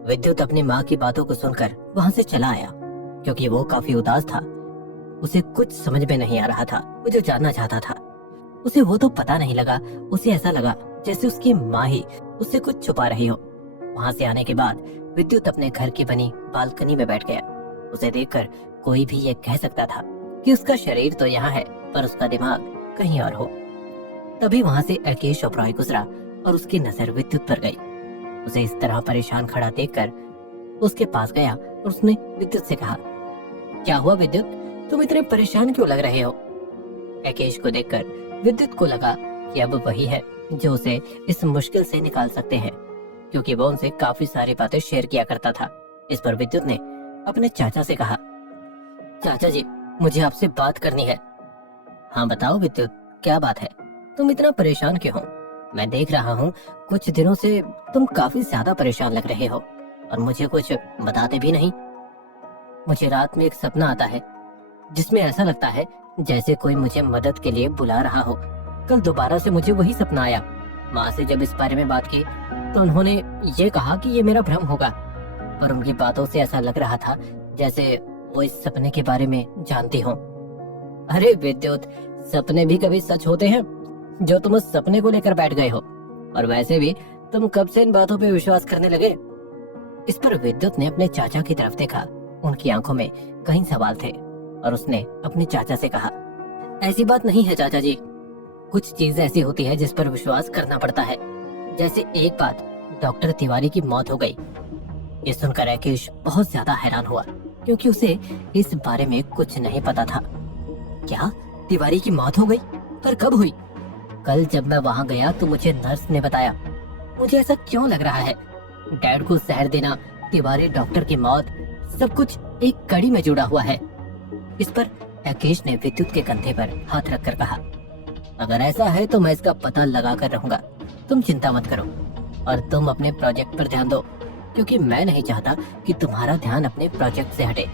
विद्युत अपनी माँ की बातों को सुनकर वहाँ से चला आया, क्योंकि वो काफी उदास था। उसे कुछ समझ में नहीं आ रहा था। वो जो जानना चाहता था उसे वो तो पता नहीं लगा। उसे ऐसा लगा जैसे उसकी माँ ही उससे कुछ छुपा रही हो। वहाँ से आने के बाद विद्युत अपने घर की बनी बालकनी में बैठ गया। उसे देखकर कोई भी ये कह सकता था कि उसका शरीर तो यहाँ है पर उसका दिमाग कहीं और हो। तभी वहाँ से राकेश ओबरॉय गुजरा और उसकी नजर विद्युत पर गई। उसे इस तरह परेशान खड़ा देखकर उसके पास गया और उसने विद्युत से कहा, क्या हुआ विद्युत, तुम इतने परेशान क्यों लग रहे हो? राकेश को देखकर विद्युत को लगा कि अब वही है जो उसे इस मुश्किल से निकाल सकते हैं, क्योंकि वो उनसे काफी सारी बातें शेयर किया करता था। इस पर विद्युत ने अपने चाचा से कहा, चाचा जी मुझे आपसे बात करनी है। हाँ बताओ विद्युत, क्या बात है? तुम इतना परेशान क्यों हो? मैं देख रहा हूँ कुछ दिनों से तुम काफी ज्यादा परेशान लग रहे हो और मुझे कुछ बताते भी नहीं। मुझे रात में एक सपना आता है जिसमें ऐसा लगता है जैसे कोई मुझे मदद के लिए बुला रहा हो। कल दोबारा से मुझे वही सपना आया। माँ से जब इस बारे में बात की तो उन्होंने ये कहा कि ये मेरा भ्रम होगा, पर उनकी बातों से ऐसा लग रहा था जैसे वो इस सपने के बारे में जानती हो। अरे विद्युत, सपने भी कभी सच होते हैं जो तुम उस सपने को लेकर बैठ गए हो? और वैसे भी तुम कब से इन बातों पे विश्वास करने लगे? इस पर विद्युत ने अपने चाचा की तरफ देखा। उनकी आंखों में कई सवाल थे और उसने अपने चाचा से कहा, ऐसी बात नहीं है चाचा जी, कुछ चीजें ऐसी होती है जिस पर विश्वास करना पड़ता है। जैसे एक बात, डॉक्टर तिवारी की मौत हो गई। ये सुनकर राकेश बहुत ज्यादा हैरान हुआ, क्योंकि उसे इस बारे में कुछ नहीं पता था। क्या तिवारी की मौत हो गई? पर कब हुई? कल जब मैं वहाँ गया तो मुझे नर्स ने बताया। मुझे ऐसा क्यों लग रहा है, डैड को जहर देना, तिवारी डॉक्टर की मौत, सब कुछ एक कड़ी में जुड़ा हुआ है। इस पर राकेश ने विद्युत के कंधे पर हाथ रखकर कहा, अगर ऐसा है तो मैं इसका पता लगा कर रहूंगा। तुम चिंता मत करो और तुम अपने प्रोजेक्ट पर ध्यान दो, क्योंकि मैं नहीं चाहता कि तुम्हारा ध्यान अपने प्रोजेक्ट से हटे,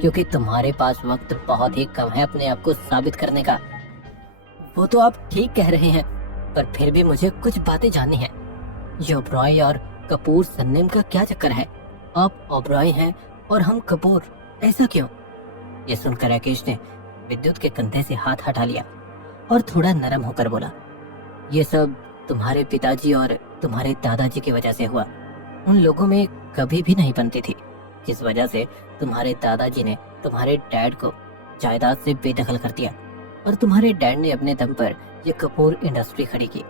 क्योंकि तुम्हारे पास वक्त बहुत ही कम है अपने आप को साबित करने का। वो तो आप ठीक कह रहे हैं, पर फिर भी मुझे कुछ बातें जाननी है। ये ओबरॉय और कपूर सरनेम का क्या चक्कर है? आप ओबरॉय हैं और हम कपूर, ऐसा क्यों? ये सुनकर राकेश ने विद्युत के कंधे से हाथ हटा लिया और थोड़ा नरम होकर बोला, ये सब तुम्हारे पिताजी और तुम्हारे दादाजी की वजह से हुआ। उन लोगों में कभी भी नहीं बनती थी, जिस वजह से तुम्हारे दादाजी ने तुम्हारे डैड को जायदाद से बेदखल कर दिया और तुम्हारे डैड ने अपने दम पर ये कपूर इंडस्ट्री खड़ी की।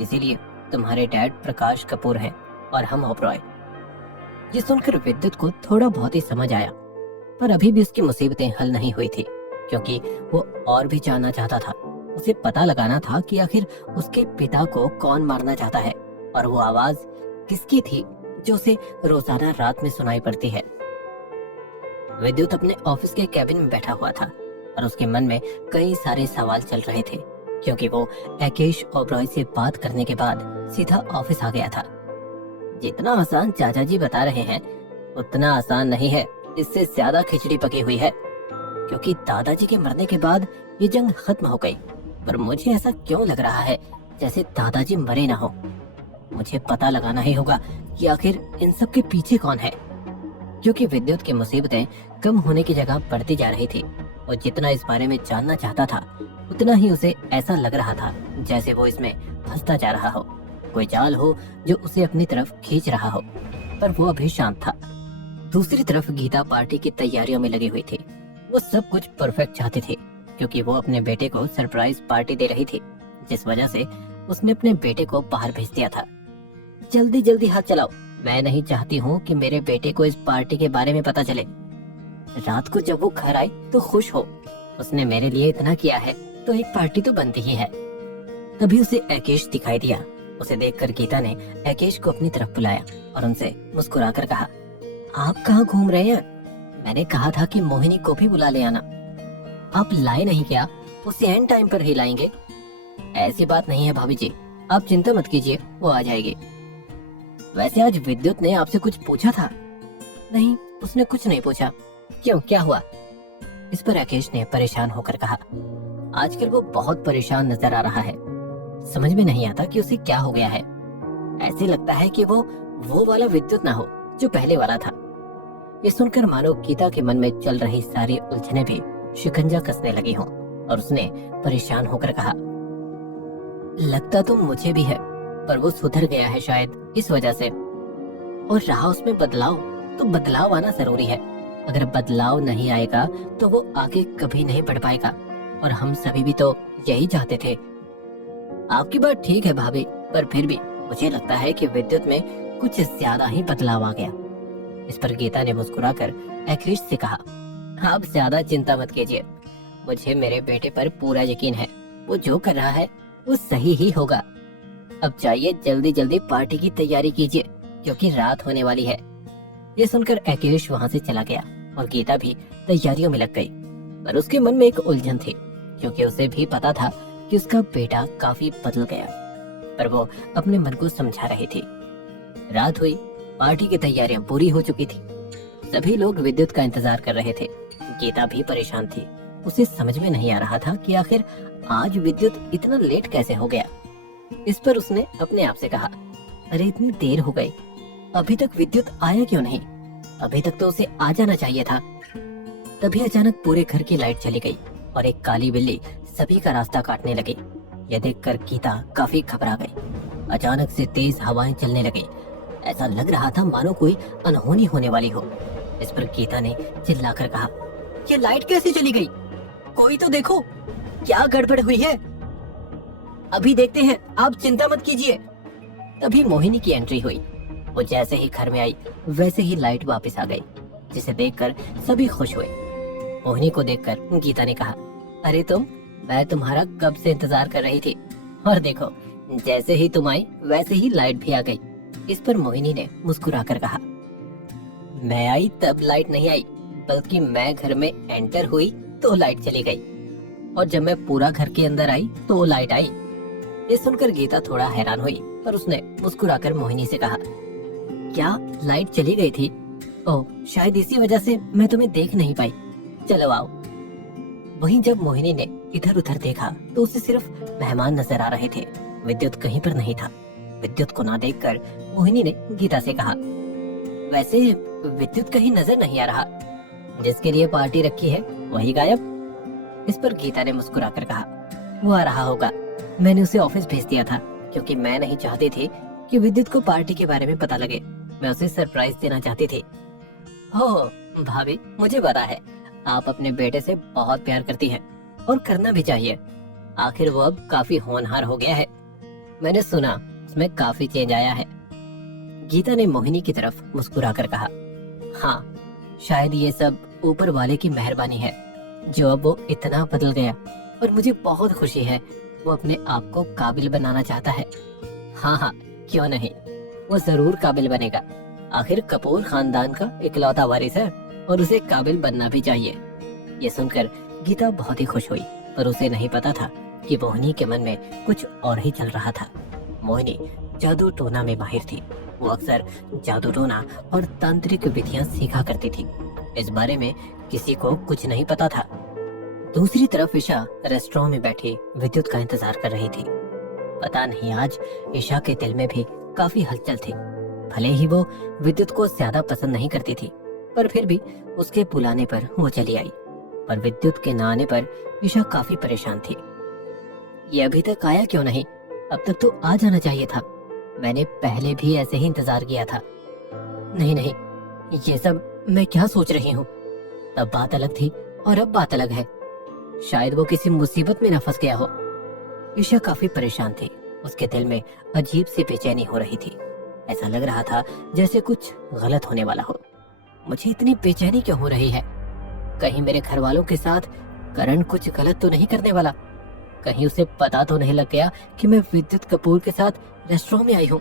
इसीलिए तुम्हारे डैड प्रकाश कपूर हैं और हम ओबरॉय। ये सुनकर विद्युत को थोड़ा बहुत ही समझ आया, पर अभी भी उसकी मुसीबतें हल नहीं हुई थी, क्योंकि वो और भी जानना चाहता था। उसे पता लगाना था कि आखिर उसके पिता को कौन मारना चाहता है और वो आवाज किसकी थी जो उसे रोजाना रात में सुनाई पड़ती है। विद्युत अपने ऑफिस के कैबिन में बैठा हुआ था और उसके मन में कई सारे सवाल चल रहे थे, क्योंकि वो राकेश ओबरॉय से बात करने के बाद सीधा ऑफिस आ गया था। जितना आसान चाचा जी बता रहे हैं उतना आसान नहीं है, इससे ज्यादा खिचड़ी पकी हुई है, क्योंकि दादाजी के मरने के बाद ये जंग खत्म हो गई, पर मुझे ऐसा क्यों लग रहा है जैसे दादाजी मरे ना हो। मुझे पता लगाना ही होगा कि आखिर इन सब के पीछे कौन है, क्योंकि विद्युत की मुसीबतें कम होने की जगह बढ़ती जा रही थी। और जितना इस बारे में जानना चाहता था उतना ही उसे ऐसा लग रहा था जैसे वो इसमें फंसता जा रहा हो, कोई जाल हो जो उसे अपनी तरफ खींच रहा हो, पर वो अभी शांत था। दूसरी तरफ गीता पार्टी की तैयारियों में लगी हुई थी। वो सब कुछ परफेक्ट चाहती थी, क्योंकि वो अपने बेटे को सरप्राइज पार्टी दे रही थी, जिस वजह से उसने अपने बेटे को बाहर भेज दिया था। जल्दी जल्दी हाथ चलाओ, मैं नहीं चाहती हूँ कि मेरे बेटे को इस पार्टी के बारे में पता चले। रात को जब वो घर आई तो खुश हो, उसने मेरे लिए इतना किया है तो एक पार्टी तो बनती ही है। तभी उसे राकेश दिखाई दिया। उसे देखकर गीता ने राकेश को अपनी तरफ बुलाया और उनसे मुस्कुराकर कहा, आप कहाँ घूम रहे हैं? मैंने कहा था कि मोहिनी को भी बुला ले आना, आप लाए नहीं क्या? उसे एंड टाइम पर ही लाएंगे। ऐसी बात नहीं है भाभी जी, आप चिंता मत कीजिए, वो आ जाएगी। वैसे आज विद्युत ने आपसे कुछ पूछा था? नहीं, उसने कुछ नहीं पूछा। क्यों, क्या हुआ? इस पर राकेश ने परेशान होकर कहा, आजकल वो बहुत परेशान नजर आ रहा है, समझ में नहीं आता कि उसे क्या हो गया है। ऐसे लगता है कि वो वाला विद्युत ना हो जो पहले वाला था। ये सुनकर मानो गीता के मन में चल रही सारी उलझने भी शिकंजा कसने लगी हों और उसने परेशान होकर कहा, लगता तो मुझे भी है, पर वो सुधर गया है शायद इस वजह से। और रहा उसमें बदलाव, तो बदलाव आना जरूरी है। अगर बदलाव नहीं आएगा तो वो आगे कभी नहीं बढ़ पाएगा, और हम सभी भी तो यही चाहते थे। आपकी बात ठीक है भाभी, पर फिर भी मुझे लगता है कि विद्युत में कुछ ज्यादा ही बदलाव आ गया। इस पर गीता ने मुस्कुराकर अखिलेश से कहा, आप ज्यादा चिंता मत कीजिए, मुझे मेरे बेटे पर पूरा यकीन है। वो जो कर रहा है वो सही ही होगा। अब जाइए जल्दी जल्दी पार्टी की तैयारी कीजिए, क्योंकि रात होने वाली है। ये सुनकर अखिलेश वहाँ से चला गया और गीता भी तैयारियों में लग गई। पर उसके मन में एक उलझन थी, क्योंकि उसे भी पता था कि उसका बेटा काफी बदल गया, पर वो अपने मन को समझा रही थी। रात हुई, पार्टी की तैयारियां पूरी हो चुकी थी। सभी लोग विद्युत का इंतजार कर रहे थे। गीता भी परेशान थी। उसे समझ में नहीं आ रहा था कि आखिर आज विद्युत इतना लेट कैसे हो गया। इस पर उसने अपने आप से कहा, अरे इतनी देर हो गई, अभी तक विद्युत आया क्यों नहीं? अभी तक तो उसे आ जाना चाहिए था। तभी अचानक पूरे घर की लाइट चली गई और एक काली बिल्ली सभी का रास्ता काटने लगी। यह देखकर गीता काफी घबरा गई। अचानक से तेज हवाएं चलने लगी। ऐसा लग रहा था मानो कोई अनहोनी होने वाली हो। इस पर गीता ने चिल्लाकर कहा, ये लाइट कैसे चली गई? कोई तो देखो, क्या गड़बड़ हुई है? अभी देखते हैं, आप चिंता मत कीजिए। तभी मोहिनी की एंट्री हुई। वो जैसे ही घर में आई वैसे ही लाइट वापस आ गई, जिसे देखकर सभी खुश हुए। मोहिनी को देखकर गीता ने कहा, अरे तुम, मैं तुम्हारा कब से इंतजार कर रही थी, और देखो जैसे ही तुम आई वैसे ही लाइट भी आ गई। इस पर मोहिनी ने मुस्कुराकर कहा, मैं आई तब लाइट नहीं आई, बल्कि मैं घर में एंटर हुई तो लाइट चली गई, और जब मैं पूरा घर के अंदर आई तो लाइट आई। ये सुनकर गीता थोड़ा हैरान हुई, पर उसने मुस्कुराकर मोहिनी से कहा, क्या लाइट चली गई थी? ओह, शायद इसी वजह से मैं तुम्हें देख नहीं पाई। चलो आओ। वहीं जब मोहिनी ने इधर उधर देखा तो उसे सिर्फ मेहमान नजर आ रहे थे। विद्युत कहीं पर नहीं था। विद्युत को ना देखकर मोहिनी ने गीता से कहा, वैसे विद्युत कहीं नजर नहीं आ रहा, जिसके लिए पार्टी रखी है वही गायब। इस पर गीता ने मुस्कुराकर कहा, वो आ रहा होगा, मैंने उसे ऑफिस भेज दिया था, क्योंकि मैं नहीं चाहती थी कि विद्युत को पार्टी के बारे में पता लगे। मैं उसे सरप्राइज देना चाहती थी। हो भाभी, मुझे पता है आप अपने बेटे से बहुत प्यार करती हैं, और करना भी चाहिए। आखिर वो अब काफी होनहार हो गया है। मैंने सुना उसमें काफी चेंज आया है। गीता ने मोहिनी की तरफ मुस्कुराकर कहा, हाँ, शायद ये सब ऊपर वाले की मेहरबानी है, जो अब वो इतना बदल गया, और मुझे बहुत खुशी है वो अपने आप को काबिल बनाना चाहता है। हाँ हाँ, क्यों नहीं, वो जरूर काबिल बनेगा। आखिर कपूर खानदान का इकलौता वारिस है, और उसे काबिल बनना भी चाहिए। ये सुनकर गीता बहुत ही खुश हुई, पर उसे नहीं पता था कि मोहिनी के मन में कुछ और ही चल रहा था। मोहिनी जादू टोना में माहिर थी। वो अक्सर जादू टोना और तांत्रिक विधियां सीखा करती थी। इस बारे में किसी को कुछ नहीं पता था। दूसरी तरफ ईशा रेस्टोरेंट में बैठी विद्युत का इंतजार कर रही थी। पता नहीं आज ईशा के दिल में भी काफी हलचल थी। भले ही वो विद्युत को ज्यादा पसंद नहीं करती थी, पर फिर भी उसके बुलाने पर वो चली आई। पर विद्युत के न आने पर ईशा काफी परेशान थी। ये अभी तक आया क्यों नहीं? अब तक तो आ जाना चाहिए था। मैंने पहले भी ऐसे ही इंतजार किया था। नहीं नहीं, ये सब मैं क्या सोच रही हूँ? तब बात अलग थी और अब बात अलग है। शायद वो किसी मुसीबत में न फंस गया हो। ईशा काफी परेशान थी। उसके दिल में अजीब सी बेचैनी हो रही थी। ऐसा लग रहा था जैसे कुछ गलत होने वाला हो। मुझे इतनी बेचैनी क्यों हो रही है? कहीं मेरे घर वालों के साथ करण कुछ गलत तो नहीं करने वाला? कहीं उसे पता तो नहीं लग गया कि मैं विद्युत कपूर के साथ रेस्टोरेंट में आई हूँ?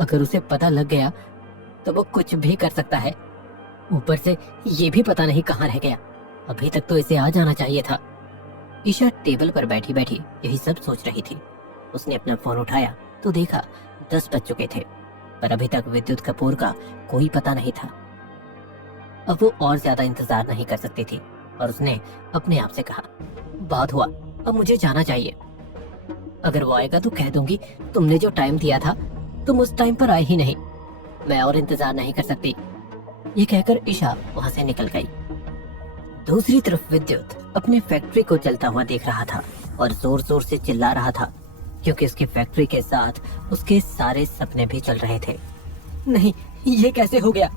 अगर उसे पता लग गया तो वो कुछ भी कर सकता है। ऊपर से ये भी पता नहीं कहाँ रह गया। अभी तक तो इसे आ जाना चाहिए था। ईशा टेबल पर बैठी बैठी यही सब सोच रही थी। उसने अपना फोन उठाया तो देखा 10 बज चुके थे, पर अभी तक विद्युत कपूर का कोई पता नहीं था। अब वो और ज्यादा इंतजार नहीं कर सकती थी, और उसने अपने आप से कहा, बात हुआ, अब मुझे जाना चाहिए। अगर वो आएगा तो कह दूंगी तुमने जो टाइम दिया था तुम उस टाइम पर आए ही नहीं। मैं और इंतजार नहीं कर सकती। ये कहकर ईशा वहां से निकल गई। दूसरी तरफ विद्युत अपनी फैक्ट्री को चलता हुआ देख रहा था और जोर जोर से चिल्ला रहा था, क्योंकि उसकी फैक्ट्री के साथ उसके सारे सपने भी चल रहे थे। नहीं, ये कैसे हो गया?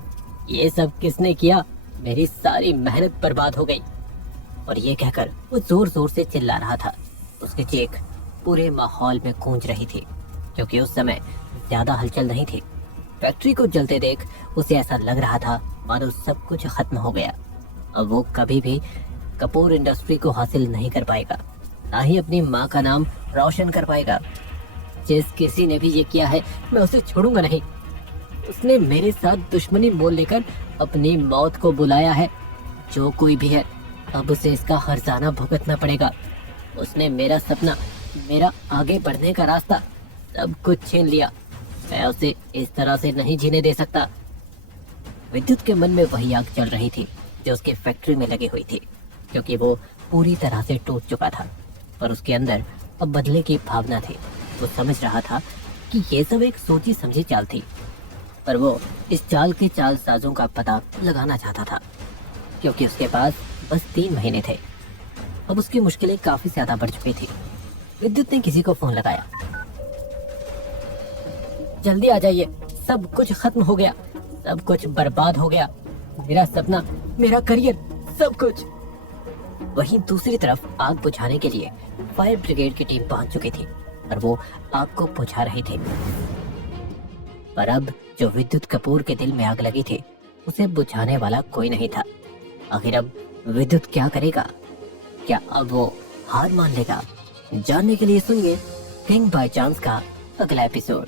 ये सब किसने किया? मेरी सारी मेहनत बर्बाद हो गई। और ये कहकर वो जोर जोर से चिल्ला रहा था। उसकी चीख पूरे माहौल में गूंज रही थी, क्योंकि उस समय ज्यादा हलचल नहीं थी। फैक्ट्री को जलते देख उसे ऐसा लग रहा था मानो सब कुछ खत्म हो गया। अब वो कभी भी कपूर इंडस्ट्री को हासिल नहीं कर पाएगा, ना ही अपनी माँ का नाम रोशन कर पाएगा। जिस किसी ने भी ये किया है, मैं उसे छोड़ूंगा नहीं। उसने मेरे साथ दुश्मनी मोल लेकर अपनी मौत को बुलाया है। जो कोई भी है, अब उसे इसका हर्जाना भुगतना पड़ेगा। उसने मेरा सपना, मेरा आगे बढ़ने का रास्ता, सब कुछ छीन लिया। मैं उसे इस तरह से नहीं जीने दे सकता। विद्युत के मन में वही आग चल रही थी जो उसके फैक्ट्री में लगी हुई थी, क्योंकि वो पूरी तरह से टूट चुका था। पर उसके अंदर अब बदले की भावना थी। वो समझ रहा था कि ये सब एक सोची समझी चाल थी, पर वो इस चाल के चालसाजों का पता लगाना चाहता था, क्योंकि उसके पास बस 3 महीने थे। अब उसकी मुश्किलें काफी ज्यादा बढ़ चुकी थी। विद्युत ने किसी को फोन लगाया। जल्दी आ जाइए, सब कुछ खत्म हो गया, सब कुछ बर्बाद हो गया। मेरा सपना, मेरा करियर, सब कुछ। वहीं दूसरी तरफ आग बुझाने के लिए फायर ब्रिगेड की टीम पहुंच चुकी थी और वो आग को बुझा रही थी। पर अब जो विद्युत कपूर के दिल में आग लगी थी, उसे बुझाने वाला कोई नहीं था। आखिर अब विद्युत क्या करेगा? क्या अब वो हार मान लेगा? जानने के लिए सुनिए किंग बाय चांस का अगला एपिसोड।